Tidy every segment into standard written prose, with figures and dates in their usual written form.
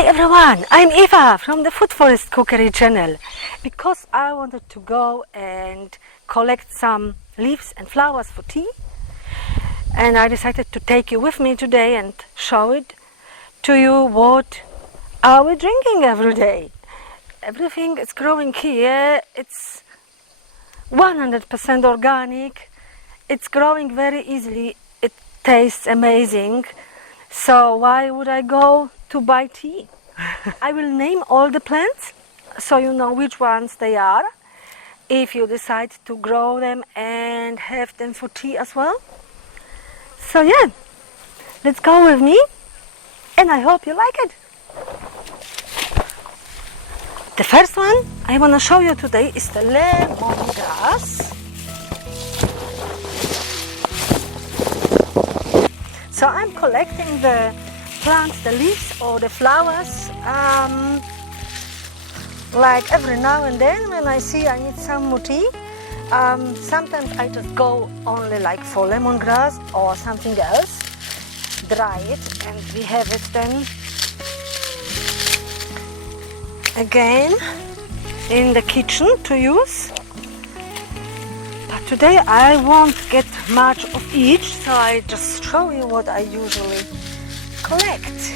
Hi everyone, I'm Eva from the Food Forest Cookery channel. Because I wanted to go and collect some leaves and flowers for tea, and I decided to take you with me today and show it to you what are we drinking every day. Everything is growing here, it's 100% organic, it's growing very easily, it tastes amazing. So why would I go to buy tea? I will name all the plants so you know which ones they are if you decide to grow them and have them for tea as well. So yeah, let's go with me and I hope you like it. The first one I want to show you today is the lemongrass. So I'm collecting the plants, the leaves or the flowers, like every now and then when I see I need some more tea. Sometimes I just go only like for lemongrass or something else, dry it and we have it then again in the kitchen to use. But today I won't get much of each, so I just show you what I usually collect.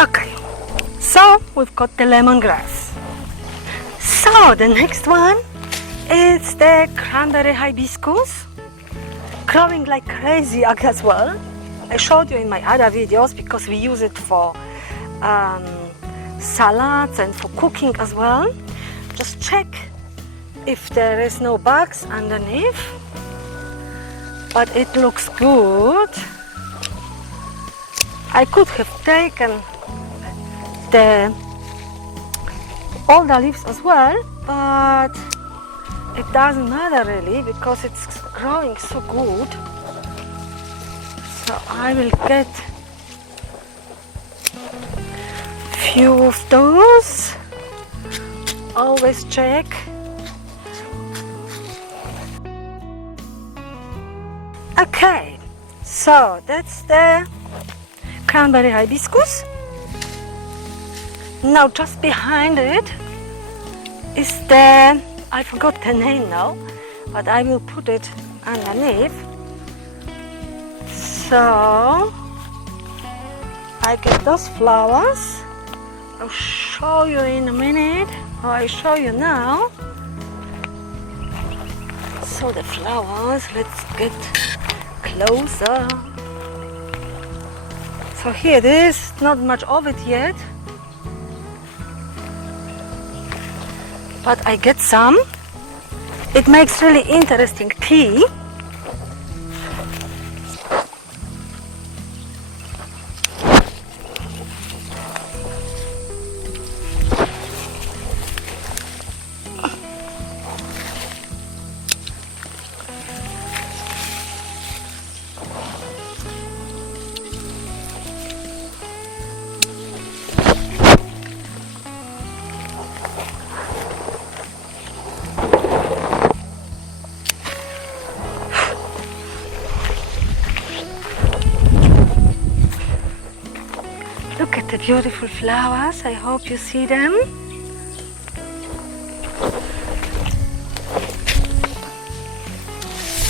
Okay, so we've got the lemongrass. So the next one is the Cranberry Hibiscus, growing like crazy as well. I showed you in my other videos because we use it for salads and for cooking as well. Just check if there is no bugs underneath, but it looks good. I could have taken all the leaves as well, but it doesn't matter really because it's growing so good. So I will get few of those. Always check. Okay, so that's the Cranberry Hibiscus. Now just behind it is the, I forgot the name now, but I will put it underneath. So I get those flowers. I'll show you in a minute, or I show you now. So the flowers, let's get closer. So here it is, not much of it yet, but I get some. It makes really interesting tea. Look at the beautiful flowers, I hope you see them.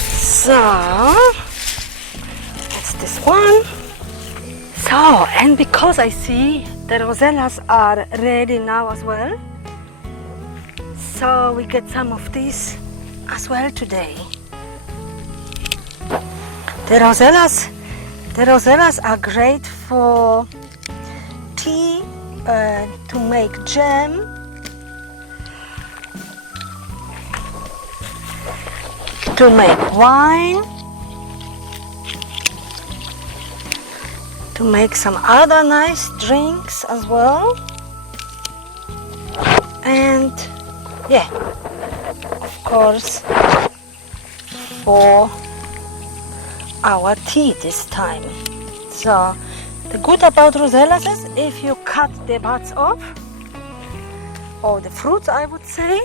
So, that's this one. So, and because I see the rosellas are ready now as well, so we get some of these as well today. The rosellas are great for tea, to make jam, to make wine, to make some other nice drinks as well, and yeah, of course for our tea this time. So the good about rosellas is if you cut the buds off, or the fruits I would say,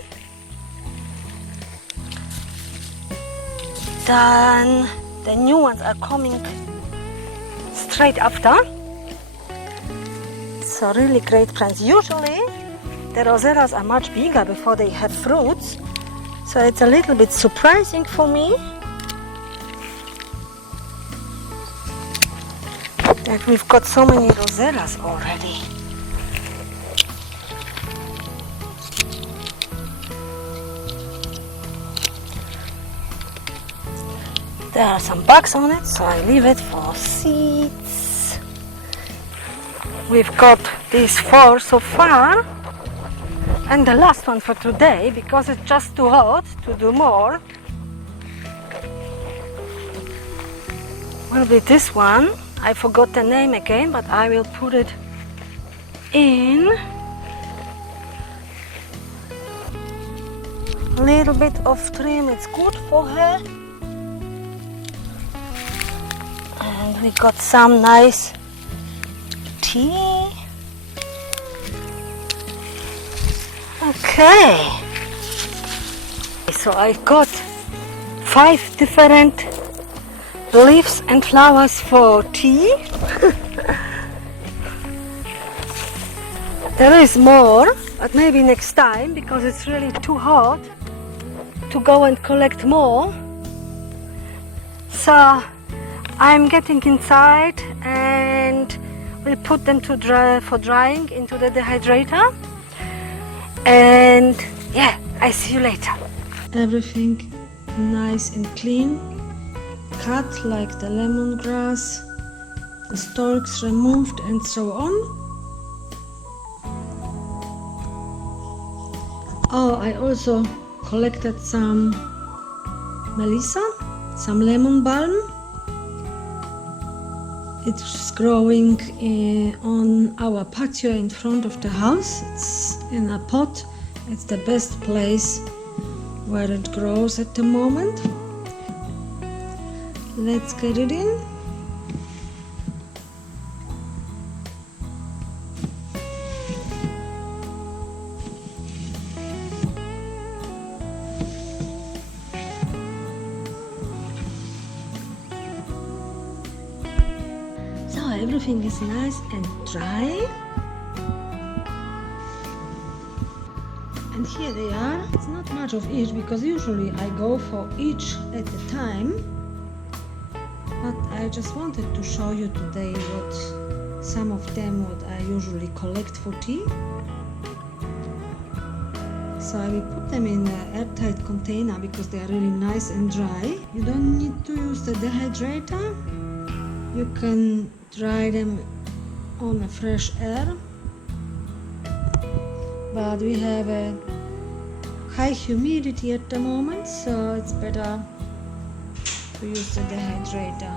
then the new ones are coming straight after. So really great plants. Usually the rosellas are much bigger before they have fruits, so it's a little bit surprising for me that we've got so many rosellas already. There are some bugs on it, so I leave it for seeds. We've got these 4 so far, and the last one for today, because it's just too hot to do more, will be this one. I forgot the name again, but I will put it in. A little bit of trim, it's good for her. And we got some nice tea. Okay. So I've got 5 different leaves and flowers for tea. There is more, but maybe next time, because it's really too hot to go and collect more. So I'm getting inside and we'll put them to dry for drying into the dehydrator. And yeah, I see you later. Everything nice and clean, cut like the lemongrass, the stalks removed and so on. Oh, I also collected some melissa, some lemon balm. It's growing on our patio in front of the house. It's in a pot. It's the best place where it grows at the moment. Let's get it in. Everything is nice and dry, and here they are. It's not much of each because usually I go for each at a time, but I just wanted to show you today what some of them what I usually collect for tea. So I will put them in an airtight container because they are really nice and dry. You don't need to use the dehydrator. You can dry them on a fresh air, but we have a high humidity at the moment, so it's better to use the dehydrator.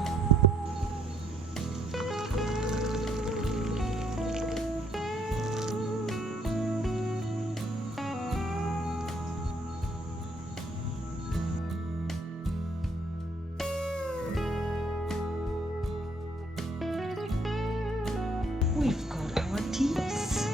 We've got our teas.